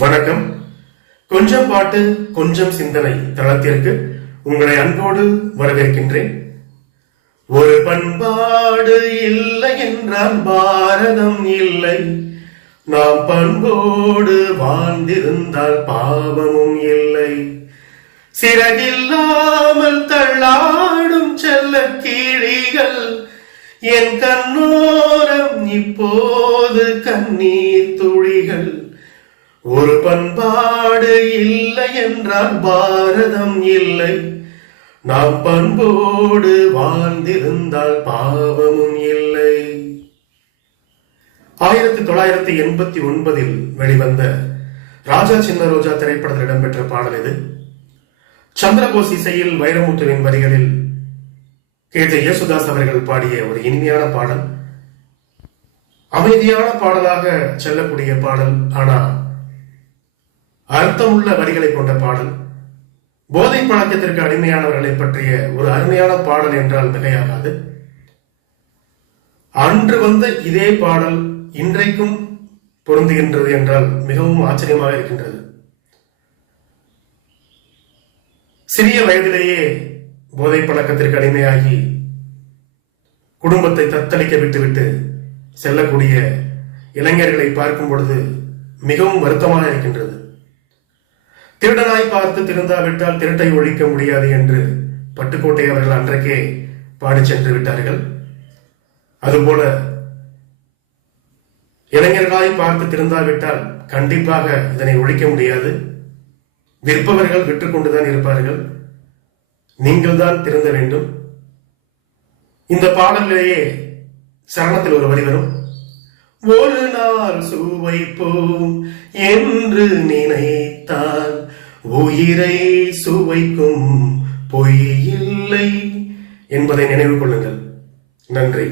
வணக்கம். கொஞ்சம் பாட்டு கொஞ்சம் சிந்தனை தளத்திற்கு உங்களை அன்போடு வரவேற்கின்றேன். ஒரு பண்பாடு இல்லை என்றால் பாரதம் இல்லை, நாம் பண்போடு வாழ்ந்திருந்தால் பாவமும் இல்லை. சிறகில்லாமல் தள்ளாடும் செல்ல கீழிகள் என் கண்ணோரம் இப்போது கண்ணீர் துளிகள். ஒரு பண்பாடு இல்லை என்றால் பாரதம் இல்லை, நாம் பண்போடு வாழ்ந்திருந்தால் பாவமும் இல்லை. 1989 வெளிவந்த ராஜா சின்ன ரோஜா திரைப்படத்தில் இடம்பெற்ற பாடல் இது. சந்திரபோஸ் இசையில் வைரமுத்துவின் வரிகளில் கேட்ட யேசுதாஸ் அவர்கள் பாடிய ஒரு இனிமையான பாடல், அமைதியான பாடலாக செல்லக்கூடிய பாடல், ஆனா அர்த்தமுள்ள வரிகளை கொண்ட பாடல். போதை பழக்கத்திற்கு அடிமையானவர்களை பற்றிய ஒரு அருமையான பாடல் என்றால் மிகையாகாது. அன்று வந்த இதே பாடல் இன்றைக்கும் பொருந்துகின்றது என்றால் மிகவும் ஆச்சரியமாக இருக்கின்றது. சிறிய வயதிலேயே போதை பழக்கத்திற்கு அடிமையாகி குடும்பத்தை தத்தளிக்க விட்டுவிட்டு செல்லக்கூடிய இளைஞர்களை பார்க்கும் பொழுது மிகவும் வருத்தமாக இருக்கின்றது. திருடனாய் பார்த்து திருந்தாவிட்டால் திருட்டை ஒழிக்க முடியாது என்று பட்டுக்கோட்டை அவர்கள் அன்றைக்கே பாடி சென்று விட்டார்கள். அதுபோல இளைஞர்களாய் பார்த்து திருந்தாவிட்டால் கண்டிப்பாக இதனை ஒழிக்க முடியாது. விற்பவர்கள் விற்றுக் கொண்டுதான் இருப்பார்கள், நீங்கள் தான் திருந்த வேண்டும். இந்த பாடலிலேயே சரணத்தில் ஒரு வரி வரும். ஒரு நாள் சுவைப்போம் என்று நினைத்தால் உயிரை சுவைக்கும் பொய் இல்லை என்பதை நினைவு கொள்ளுங்கள். நன்றி.